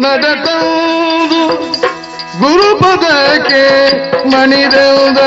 ನಡೆತಂದು ಗುರುಪದಕ್ಕೆ ಮಣಿದೆಂದ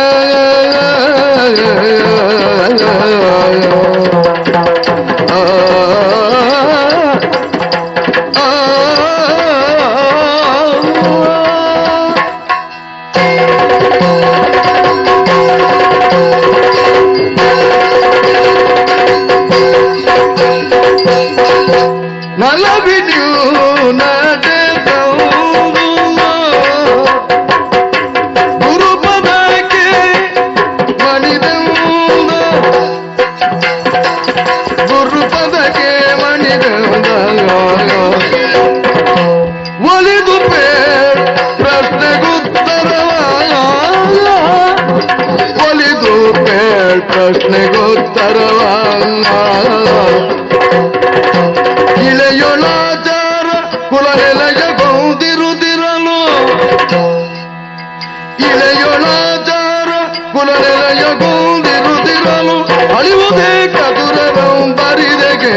ಪ್ರಶ್ನೆಗೋತ್ತರವ ಇಳೆಯೊಳಾಚಾರ ಕುಲನೆಲೆಯ ಗೌದಿರುದಿರಲು ಇಳೆಯೊಳಾಚಾರ ಕುಲನೆಲೆಯ ಗೌದಿರುದಿರಲು ಅಳಿವುದೇ ಕದುರವಂ ಬರಿದೆಗೆ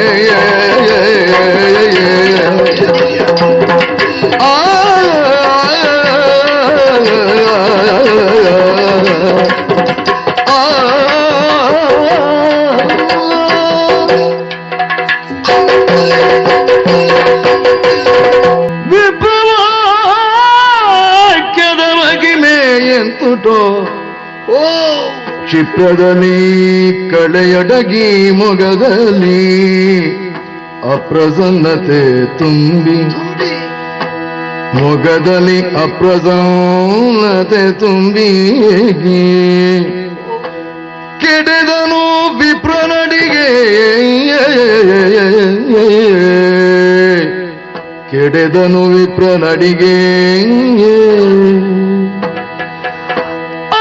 ಕ್ಷಿಪ್ರದಲ್ಲಿ ಕಳೆಯೊಡಗಿ ಮೊಗದಲ್ಲಿ ಅಪ್ರಸನ್ನತೆ ತುಂಬಿ ಮೊಗದಲ್ಲಿ ಅಪ್ರಸನ್ನತೆ ತುಂಬಿ ಕೆಡೆದನು ವಿಪ್ರನಡಿಗೆ ಕೆಡೆದನು ವಿಪ್ರನಡಿಗೆ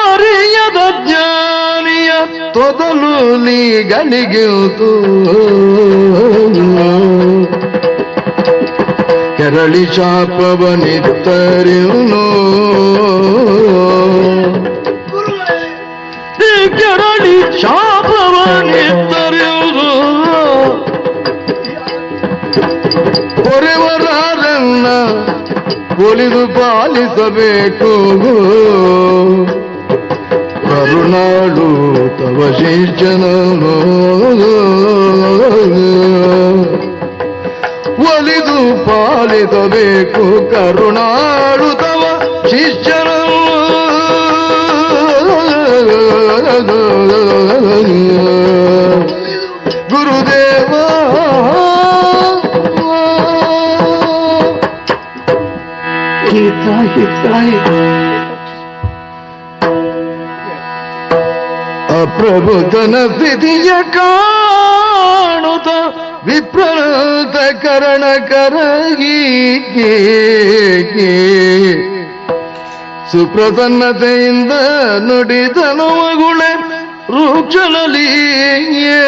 ಅರಿಯದ ಜ್ಞಾನಿಯ ತೊದಲು ನೀಗಳಿಗೆತು ಕೆರಳಿ ಶಾಪವನಿತ್ತರಿಯುನು ಕೆರಳಿ ಶಾಪವನಿತ್ತರಿಯುವುದು ಹೊರೆವರಾರನ್ನ ಒಲಿದು ಪಾಲಿಸಬೇಕು ಕರುಣಾಳು ತವ ಶಿಷ್ಯನನು ಒಲಿದು ಪಾಲಿಸಬೇಕು ಕರುಣಾಳು ತವ ಶಿಷ್ಯನನು ಗುರುದೇವ ಅಪ್ರಬುತನ ಸ್ಥಿತಿಯ ಕಾಣುತ್ತ ವಿಪ್ರತ ಕರಣ ಕರಗಿ ಸುಪ್ರಸನ್ನತೆಯಿಂದ ನುಡಿದನು ಮಗುಳೆ ರೂಕ್ಷಣಲಿಯೇ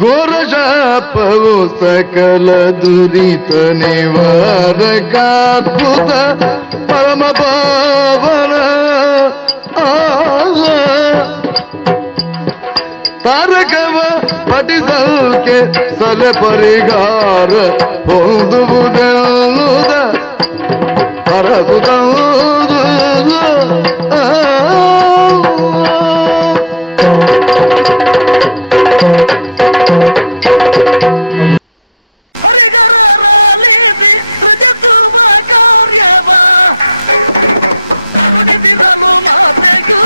ಘೋರ ಶಾಪವು ಸಕಲ ದುರಿತ ನಿವಾರಕಾದ್ಭುತ ಪರಮ ಪಾವನ ತಾರಕವ ಪಠಿಸಲ್ಕೆ ಸಲೆ ಪರಿಗಾರ ಹೊಂದುವುದೆನ್ನುವುದ ಹರಸುವುದು ಹರಿಗರಲಿ ಸೃಜಿಸುವ ಕಾರ್ಯವ ನುಡಿದಿರಲು ಮಾತೆಗೂ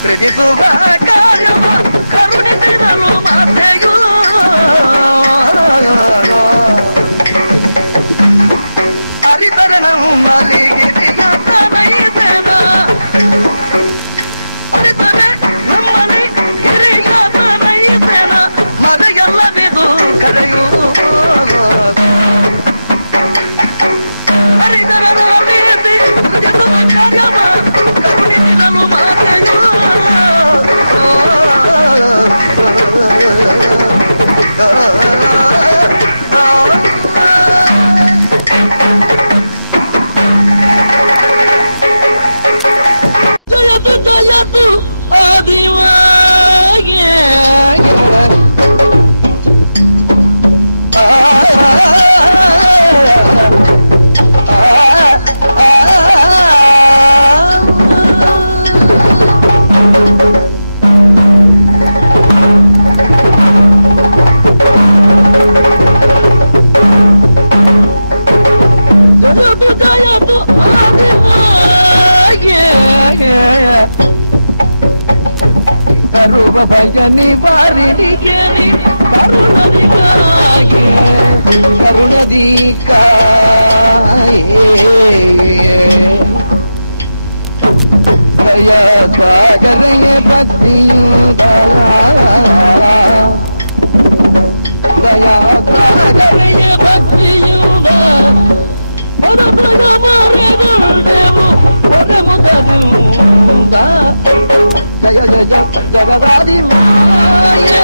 ಸೃಜಿಸುವ ಕಾರ್ಯವ ಕರುಣಿಸಿರಲು ಮಾತೆಯೂ ಅರಿತರೆ ನಮ್ಮಲ್ಲಿಗೆ ನಯಿತೇನ ಅರಿತರೆ ನಮ್ಮಲ್ಲಿ ಹಿರಿಯಾತ ನಯಿತೇನ ಮರೆಯಲ್ಲವಿದು ಕರೆಯೂ ಸರ್ವ ಭಯ ನಿವಾರಿಣಿಗೆ ನೀ ಕರುಣದಿಗಾಗೆ ಕರುಣದಿಗಾಯೇ ದಯಾ ಸಾಗರಯ ಭಕ್ತಿಯುದಯಾ ದಯಾ ಸಾಗರಯ ಭಕ್ತಿಯುದ ಹೊರಬಗ ಮರೆಗೊಂಡೆವು ಹೊರಮುದದಿಂದ ಜಯ ಜಯ ಜಗದಾದಿ ಮಾಯೇ